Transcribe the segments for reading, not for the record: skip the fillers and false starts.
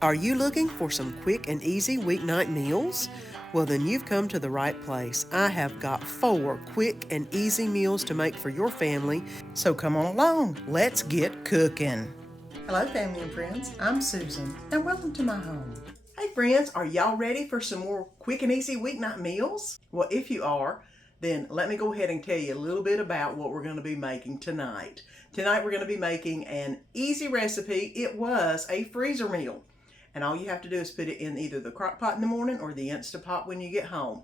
Are you looking for some quick and easy weeknight meals? Well, then you've come to the right place. I have got 4 quick and easy meals to make for your family, so come on along. Let's get cooking. Hello, family and friends. I'm Susan, and welcome to my home. Hey, friends, are y'all ready for some more quick and easy weeknight meals? Well, if you are, then let me go ahead and tell you a little bit about what we're going to be making tonight. Tonight, we're going to be making an easy recipe. It was a freezer meal. And all you have to do is put it in either the crock pot in the morning or the Instant Pot when you get home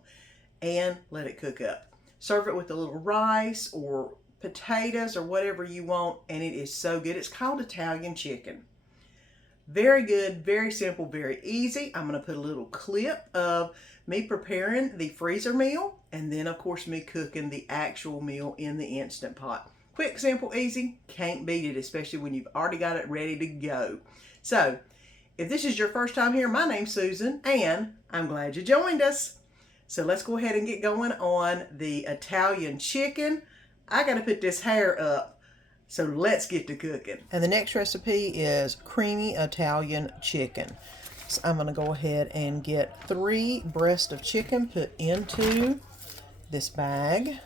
and let it cook up. Serve it with a little rice or potatoes or whatever you want, and it is so good. It's called Italian chicken. Very good, very simple, very easy. I'm going to put a little clip of me preparing the freezer meal and then, of course, me cooking the actual meal in the Instant Pot. Quick, simple, easy. Can't beat it, especially when you've already got it ready to go. So, if this is your first time here, my name's Susan, and I'm glad you joined us. So let's go ahead and get going on the Italian chicken. I got to put this hair up, so let's get to cooking. And the next recipe is creamy Italian chicken. So I'm going to go ahead and get 3 breasts of chicken put into this bag.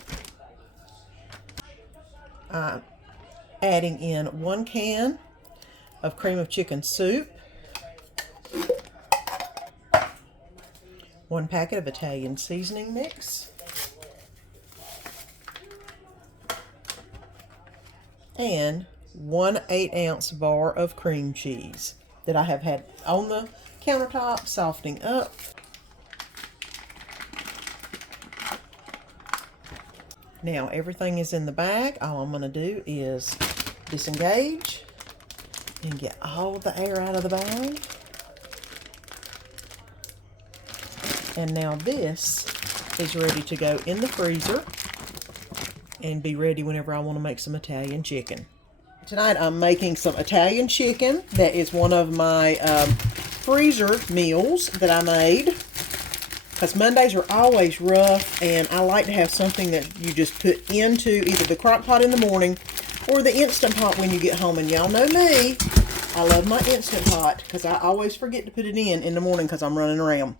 I'm adding in 1 can of cream of chicken soup, 1 packet of Italian seasoning mix, and 1 8-ounce bar of cream cheese that I have had on the countertop softening up. Now everything is in the bag. All I'm going to do is disengage and get all the air out of the bag. And now this is ready to go in the freezer and be ready whenever I want to make some Italian chicken. Tonight I'm making some Italian chicken. That is one of my freezer meals that I made, because Mondays are always rough and I like to have something that you just put into either the crock pot in the morning or the Instant Pot when you get home. And y'all know me, I love my Instant Pot because I always forget to put it in the morning because I'm running around.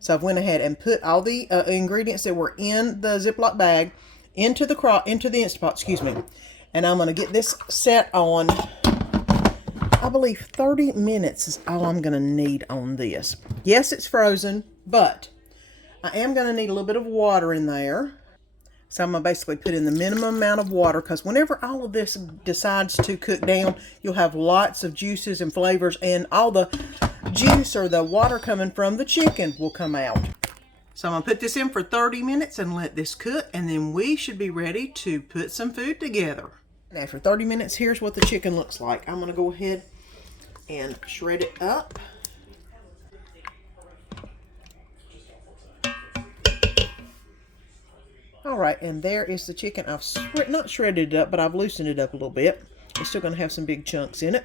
So I went ahead and put all the ingredients that were in the Ziploc bag into the Instant Pot, And I'm going to get this set on, I believe 30 minutes is all I'm going to need on this. Yes, it's frozen, but I am going to need a little bit of water in there. So I'm going to basically put in the minimum amount of water, because whenever all of this decides to cook down, you'll have lots of juices and flavors, and all the juice or the water coming from the chicken will come out. So I'm going to put this in for 30 minutes and let this cook, and then we should be ready to put some food together. And after 30 minutes, here's what the chicken looks like. I'm going to go ahead and shred it up. All right, and there is the chicken. I've not shredded it up, but I've loosened it up a little bit. It's still going to have some big chunks in it.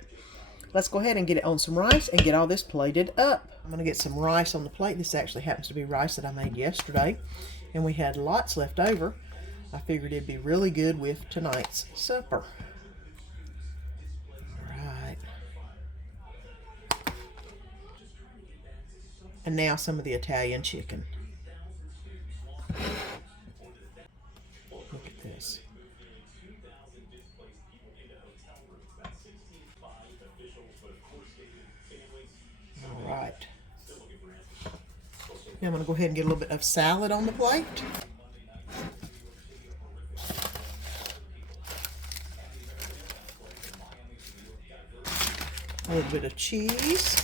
Let's go ahead and get it on some rice and get all this plated up. I'm going to get some rice on the plate. This actually happens to be rice that I made yesterday, and we had lots left over. I figured it'd be really good with tonight's supper. All right. And now some of the Italian chicken. Look at this. All right. Now I'm going to go ahead and get a little bit of salad on the plate. A little bit of cheese.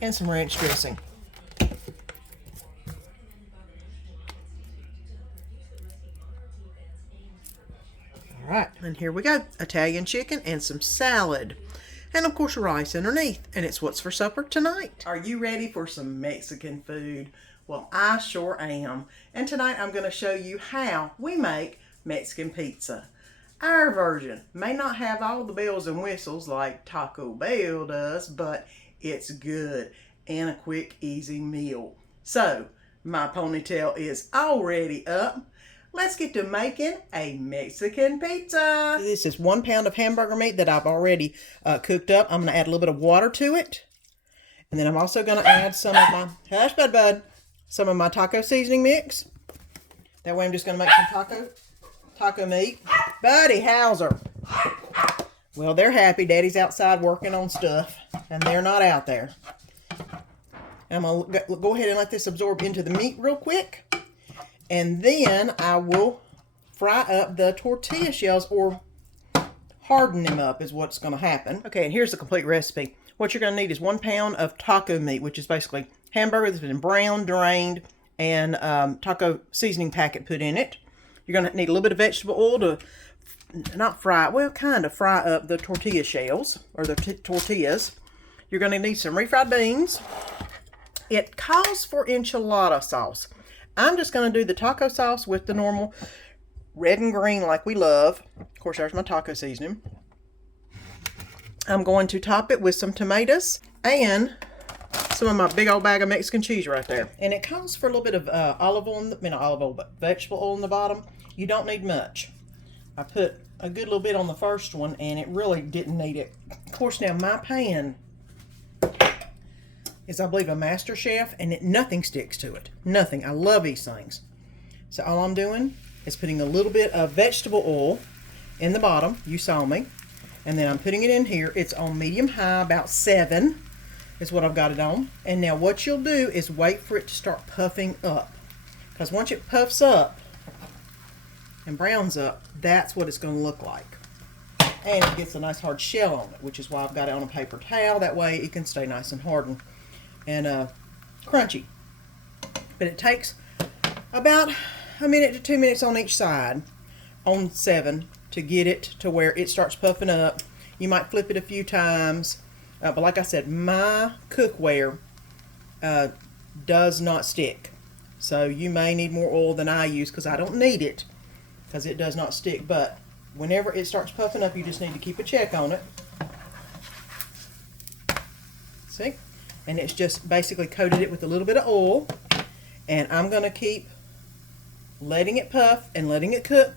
And some ranch dressing. All right, and here we go. Italian chicken and some salad. And of course rice underneath. And it's what's for supper tonight. Are you ready for some Mexican food? Well, I sure am. And tonight I'm going to show you how we make Mexican pizza. Our version may not have all the bells and whistles like Taco Bell does, but it's good and a quick, easy meal. So, my ponytail is already up. let's get to making a Mexican pizza. This is 1 pound of hamburger meat that I've already cooked up. I'm going to add a little bit of water to it. And then I'm also going to add some of my, hush bud, some of my taco seasoning mix. That way I'm just going to make some taco meat. Buddy Hauser. Well, they're happy. Daddy's outside working on stuff, and they're not out there. I'm going to go ahead and let this absorb into the meat real quick. And then I will fry up the tortilla shells, or harden them up is what's going to happen. Okay, and here's the complete recipe. What you're going to need is 1 pound of taco meat, which is basically hamburger that's been browned, drained, and taco seasoning packet put in it. You're going to need a little bit of vegetable oil to, not fry, well, kind of fry up the tortilla shells, or the tortillas. You're going to need some refried beans. It calls for enchilada sauce. I'm just going to do the taco sauce with the normal red and green like we love. Of course, there's my taco seasoning. I'm going to top it with some tomatoes and some of my big old bag of Mexican cheese right there. And it calls for a little bit of olive oil, not olive oil, but vegetable oil in the bottom. You don't need much. I put a good little bit on the first one, and it really didn't need it. Of course, now my pan is, I believe, a Master Chef, and nothing sticks to it. Nothing. I love these things. So all I'm doing is putting a little bit of vegetable oil in the bottom. You saw me. And then I'm putting it in here. It's on medium-high, about 7 is what I've got it on. And now what you'll do is wait for it to start puffing up. Because once it puffs up and browns up, that's what it's going to look like. And it gets a nice hard shell on it, which is why I've got it on a paper towel. That way it can stay nice and hardened and crunchy. But it takes about 1 minute to 2 minutes on each side on 7 to get it to where it starts puffing up. You might flip it a few times, but like I said, my cookware does not stick. So you may need more oil than I use, because I don't need it, because it does not stick. But whenever it starts puffing up, you just need to keep a check on it. See? And it's just basically coated it with a little bit of oil. And I'm going to keep letting it puff and letting it cook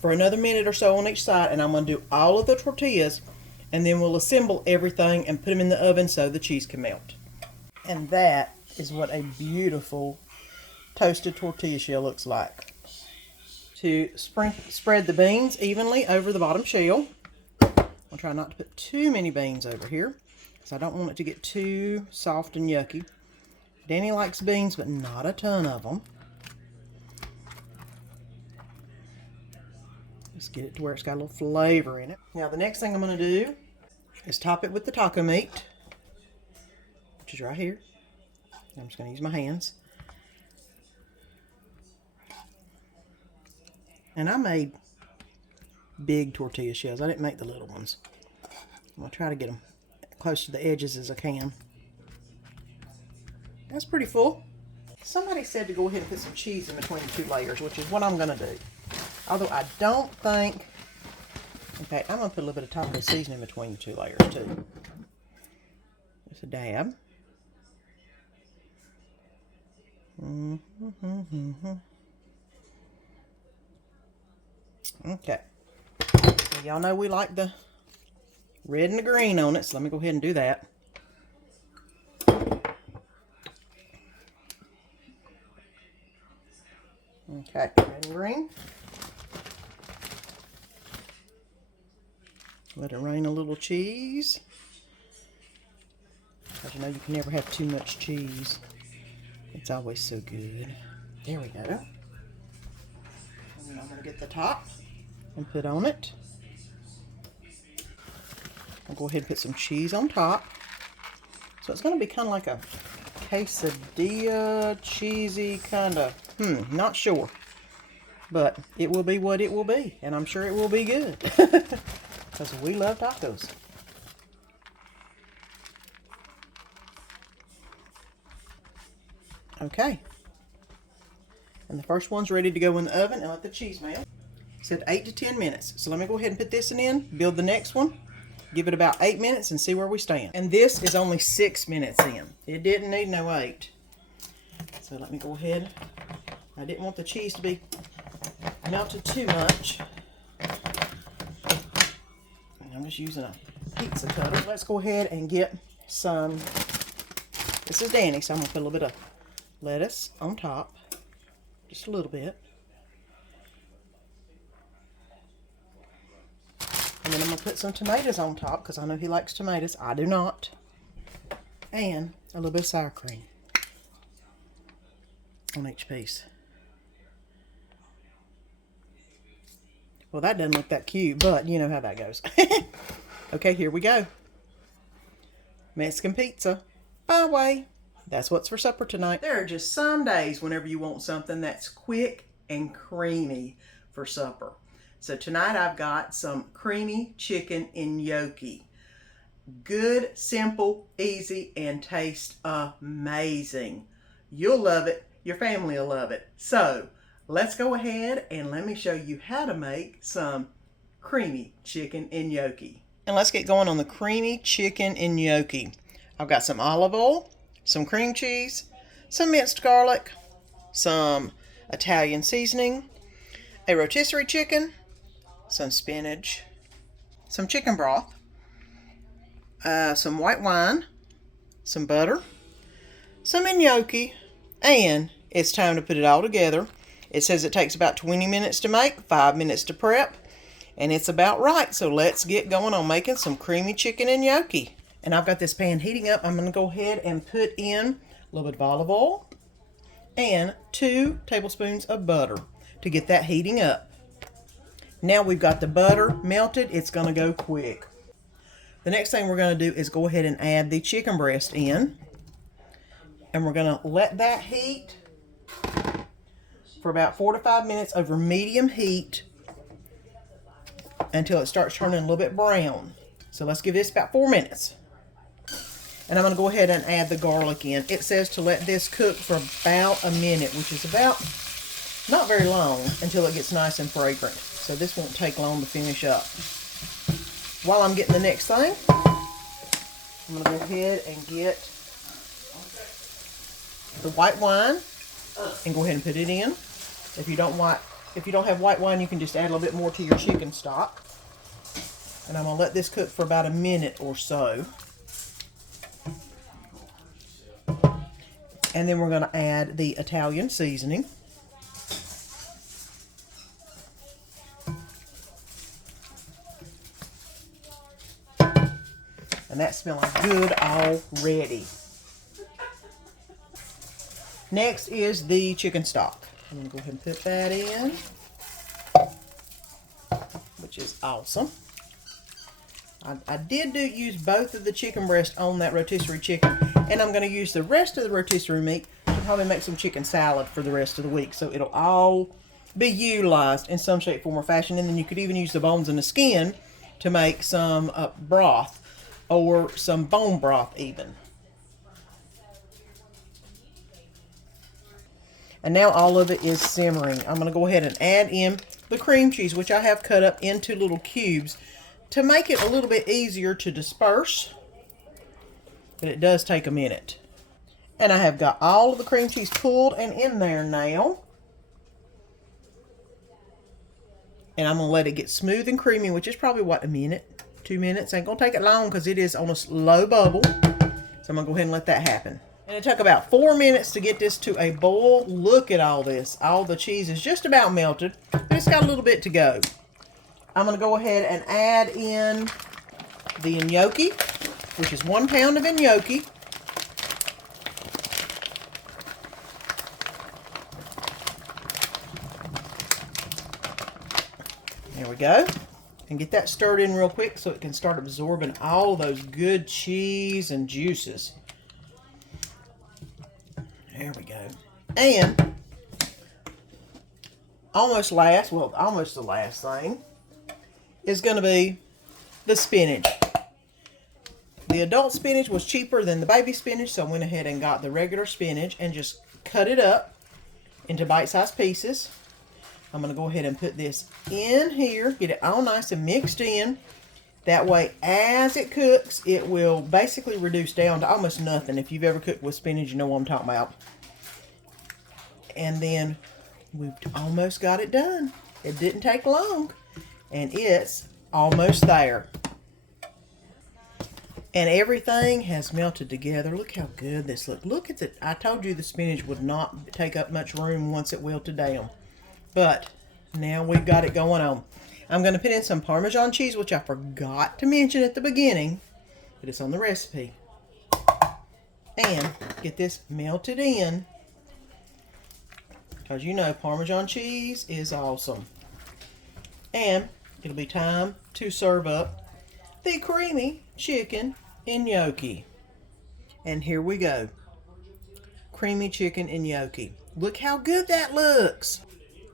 for another minute or so on each side. And I'm going to do all of the tortillas, and then we'll assemble everything and put them in the oven so the cheese can melt. And that is what a beautiful toasted tortilla shell looks like. To spread the beans evenly over the bottom shell. I'll try not to put too many beans over here, because I don't want it to get too soft and yucky. Danny likes beans, but not a ton of them. Just get it to where it's got a little flavor in it. Now the next thing I'm going to do is top it with the taco meat, which is right here. I'm just going to use my hands. And I made big tortilla shells. I didn't make the little ones. I'm going to try to get them close to the edges as I can. That's pretty full. Somebody said to go ahead and put some cheese in between the 2 layers, which is what I'm going to do. Although I don't think, in fact, I'm going to put a little bit of taco seasoning between the 2 layers too. Just a dab. Okay. Y'all know we like the red and the green on it, so let me go ahead and do that. Okay, red and green. Let it rain a little cheese. Because you know you can never have too much cheese. It's always so good. There we go. And then I'm going to get the top and put on it. I'll go ahead and put some cheese on top. So it's going to be kind of like a quesadilla, cheesy kind of, not sure. But it will be what it will be. And I'm sure it will be good. Because we love tacos. Okay. And the first one's ready to go in the oven and let the cheese melt. It said 8 to 10 minutes. So let me go ahead and put this in, build the next one, give it about 8 minutes and see where we stand. And this is only 6 minutes in. It didn't need no 8. So let me go ahead. I didn't want the cheese to be melted too much. I'm just using a pizza cutter. Let's go ahead and get some, this is Danny, so I'm going to put a little bit of lettuce on top. Just a little bit. And then I'm going to put some tomatoes on top because I know he likes tomatoes. I do not. And a little bit of sour cream on each piece. Well, that doesn't look that cute, but you know how that goes. Okay, here we go. Mexican pizza. By the way, that's what's for supper tonight. There are just some days whenever you want something that's quick and creamy for supper. So tonight I've got some creamy chicken gnocchi. Good, simple, easy, and tastes amazing. You'll love it. Your family will love it. So let's go ahead and let me show you how to make some creamy chicken gnocchi. And let's get going on the creamy chicken gnocchi. I've got some olive oil, some cream cheese, some minced garlic, some Italian seasoning, a rotisserie chicken, some spinach, some chicken broth, some white wine, some butter, some gnocchi, and it's time to put it all together. It says it takes about 20 minutes to make, 5 minutes to prep, and it's about right. So let's get going on making some creamy chicken gnocchi. And I've got this pan heating up. I'm going to go ahead and put in a little bit of olive oil and 2 tablespoons of butter to get that heating up. Now we've got the butter melted. It's going to go quick. The next thing we're going to do is go ahead and add the chicken breast in. And we're going to let that heat for about 4 to 5 minutes over medium heat until it starts turning a little bit brown. So let's give this about 4 minutes. And I'm going to go ahead and add the garlic in. It says to let this cook for about a minute, which is about not very long until it gets nice and fragrant. So this won't take long to finish up. While I'm getting the next thing, I'm going to go ahead and get the white wine and go ahead and put it in. If you don't have white wine, you can just add a little bit more to your chicken stock. And I'm going to let this cook for about a minute or so. And then we're going to add the Italian seasoning. And that's smelling good already. Next is the chicken stock. I'm going to go ahead and put that in, which is awesome. I did use both of the chicken breast on that rotisserie chicken, and I'm going to use the rest of the rotisserie meat to probably make some chicken salad for the rest of the week. So it'll all be utilized in some shape, form, or fashion. And then you could even use the bones and the skin to make some broth or some bone broth even. And now all of it is simmering. I'm going to go ahead and add in the cream cheese, which I have cut up into little cubes to make it a little bit easier to disperse. But it does take a minute. And I have got all of the cream cheese pulled and in there now. And I'm going to let it get smooth and creamy, which is probably, what, a minute, 2 minutes. Ain't going to take it long because it is on a low bubble. So I'm going to go ahead and let that happen. And it took about 4 minutes to get this to a boil. Look at all this. All the cheese is just about melted, but it's got a little bit to go. I'm going to go ahead and add in the gnocchi, which is 1 pound of gnocchi. There we go. And get that stirred in real quick so it can start absorbing all those good cheese and juices. There we go. And almost the last thing is going to be the spinach. The adult spinach was cheaper than the baby spinach, so I went ahead and got the regular spinach and just cut it up into bite-sized pieces. I'm going to go ahead and put this in here, get it all nice and mixed in. That way, as it cooks, it will basically reduce down to almost nothing. If you've ever cooked with spinach, you know what I'm talking about. And then we've almost got it done. It didn't take long, and it's almost there. And everything has melted together. Look how good this looks. Look at it. I told you the spinach would not take up much room once it wilted down. But now we've got it going on. I'm going to put in some Parmesan cheese, which I forgot to mention at the beginning, but it's on the recipe. And get this melted in, because you know Parmesan cheese is awesome. And it'll be time to serve up the creamy chicken gnocchi. And here we go. Creamy chicken gnocchi. Look how good that looks.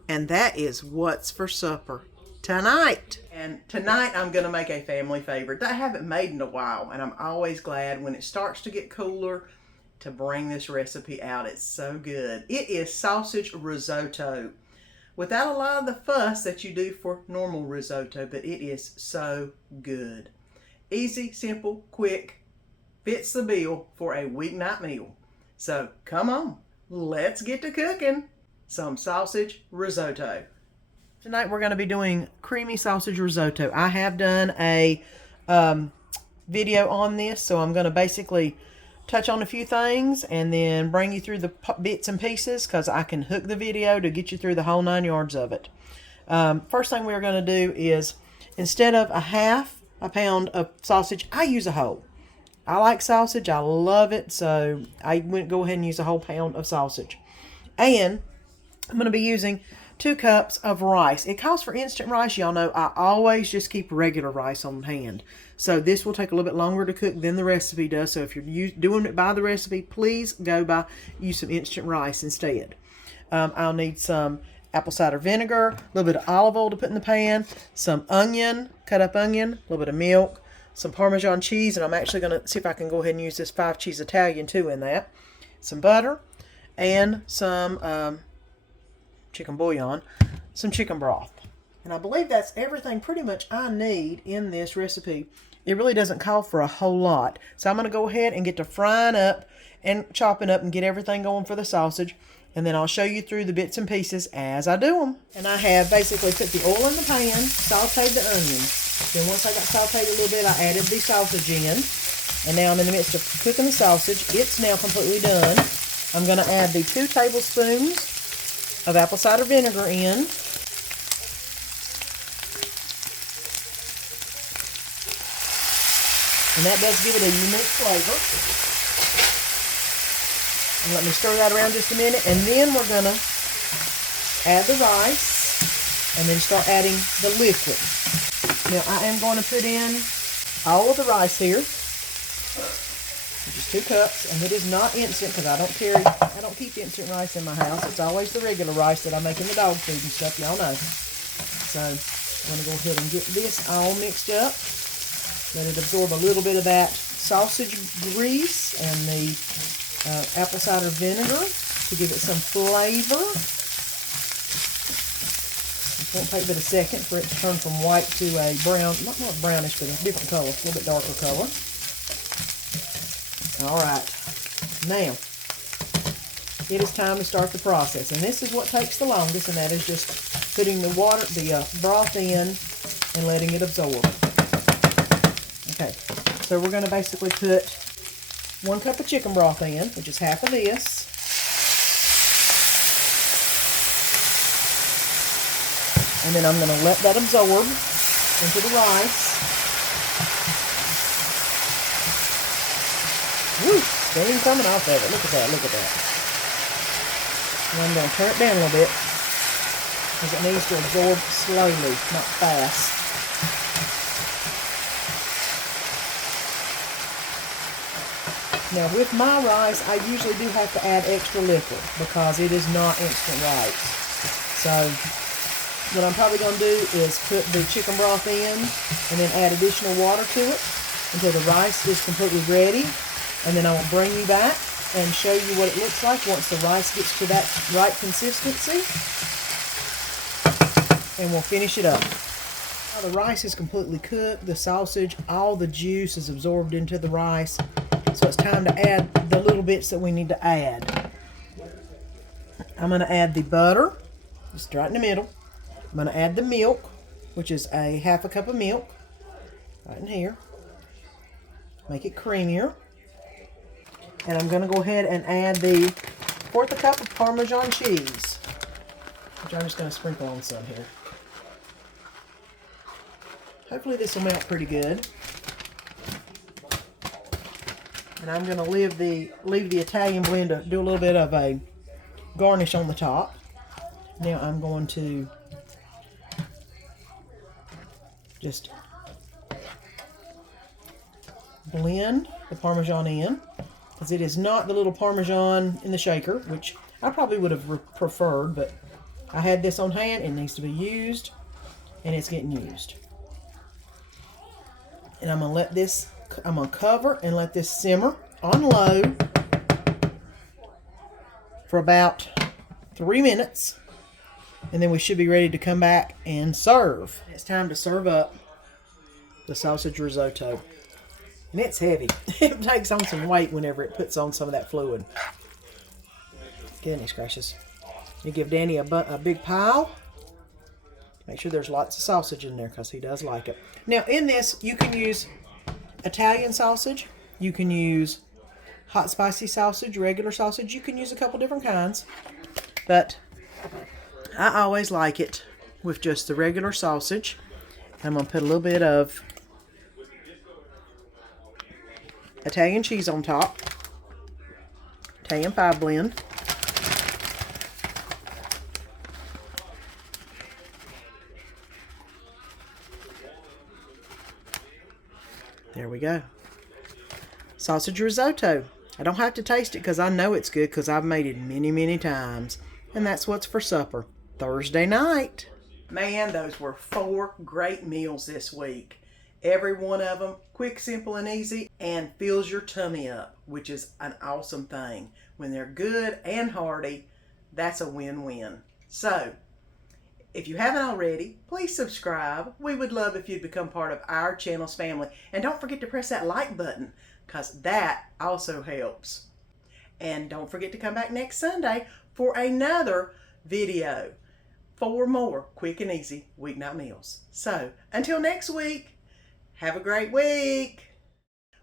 And that is what's for supper tonight. And tonight I'm going to make a family favorite that I haven't made in a while. And I'm always glad when it starts to get cooler to bring this recipe out. It's so good. It is sausage risotto. Without a lot of the fuss that you do for normal risotto, but it is so good. Easy, simple, quick, fits the bill for a weeknight meal. So come on, let's get to cooking some sausage risotto. Tonight we're going to be doing creamy sausage risotto. I have done a video on this, so I'm going to basically touch on a few things and then bring you through the bits and pieces, because I can hook the video to get you through the whole 9 yards of it. First thing we're going to do is, instead of a half a pound of sausage, I use a whole. I like sausage. I love it. So I went go ahead and use a whole pound of sausage. And I'm going to be using 2 cups of rice. It calls for instant rice. Y'all know I always just keep regular rice on hand. So this will take a little bit longer to cook than the recipe does. So if you're doing it by the recipe, please use some instant rice instead. I'll need some apple cider vinegar, a little bit of olive oil to put in the pan, some onion, cut up onion, a little bit of milk, some Parmesan cheese, and I'm actually going to see if I can go ahead and use this 5-cheese Italian too in that, some butter, and some chicken bouillon, some chicken broth. And I believe that's everything pretty much I need in this recipe. It really doesn't call for a whole lot. So I'm going to go ahead and get to frying up and chopping up and get everything going for the sausage. And then I'll show you through the bits and pieces as I do them. And I have basically put the oil in the pan, sauteed the onions. Then once I got sauteed a little bit, I added the sausage in. And now I'm in the midst of cooking the sausage. It's now completely done. I'm going to add the 2 tablespoons of apple cider vinegar in. And that does give it a unique flavor. And let me stir that around just a minute. And then we're going to add the rice and then start adding the liquid. Now I am going to put in all of the rice here, which is 2 cups. And it is not instant, because I don't keep instant rice in my house. It's always the regular rice that I make in the dog food and stuff, y'all know. So I'm going to go ahead and get this all mixed up. Let it absorb a little bit of that sausage grease and the apple cider vinegar to give it some flavor. It won't take but a second for it to turn from white to a brown, not brownish, but a different color, a little bit darker color. All right, now it is time to start the process, and this is what takes the longest, and that is just putting the broth in and letting it absorb. Okay, so we're going to basically put 1 cup of chicken broth in, which is half of this. And then I'm going to let that absorb into the rice. Woo! Steam coming off of it. Look at that, look at that. And I'm going to turn it down a little bit, because it needs to absorb slowly, not fast. Now with my rice, I usually do have to add extra liquid because it is not instant rice. So what I'm probably going to do is put the chicken broth in and then add additional water to it until the rice is completely ready. And then I will bring you back and show you what it looks like once the rice gets to that right consistency. And we'll finish it up. Now the rice is completely cooked, the sausage, all the juice is absorbed into the rice. So it's time to add the little bits that we need to add. I'm going to add the butter, just right in the middle. I'm going to add the milk, which is a half a cup of milk, right in here. Make it creamier. And I'm going to go ahead and add the fourth a cup of Parmesan cheese, which I'm just going to sprinkle on some here. Hopefully this will melt pretty good. And I'm going to leave the Italian blend to do a little bit of a garnish on the top. Now I'm going to just blend the Parmesan in, because it is not the little Parmesan in the shaker, which I probably would have preferred, but I had this on hand. It needs to be used, and it's getting used. And I'm going to cover and let this simmer on low for about 3 minutes, and then we should be ready to come back and serve. It's time to serve up the sausage risotto. And it's heavy. It takes on some weight whenever it puts on some of that fluid. Goodness gracious. You give Danny a big pile. Make sure there's lots of sausage in there because he does like it. Now in this, you can use Italian sausage. You can use hot spicy sausage, regular sausage. You can use a couple different kinds. But I always like it with just the regular sausage. I'm going to put a little bit of Italian cheese on top. Italian 5 blend. There we go. Sausage risotto. I don't have to taste it because I know it's good because I've made it many, many times. And that's what's for supper Thursday night. Man, those were 4 great meals this week. Every one of them quick, simple, and easy, and fills your tummy up, which is an awesome thing. When they're good and hearty, that's a win-win. So, if you haven't already, please subscribe. We would love if you'd become part of our channel's family. And don't forget to press that like button, because that also helps. And don't forget to come back next Sunday for another video. 4 more quick and easy weeknight meals. So, until next week, have a great week.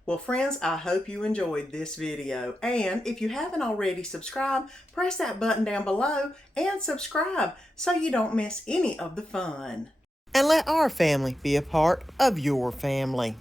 Well, friends, I hope you enjoyed this video. And if you haven't already subscribed, press that button down below and subscribe so you don't miss any of the fun. And let our family be a part of your family.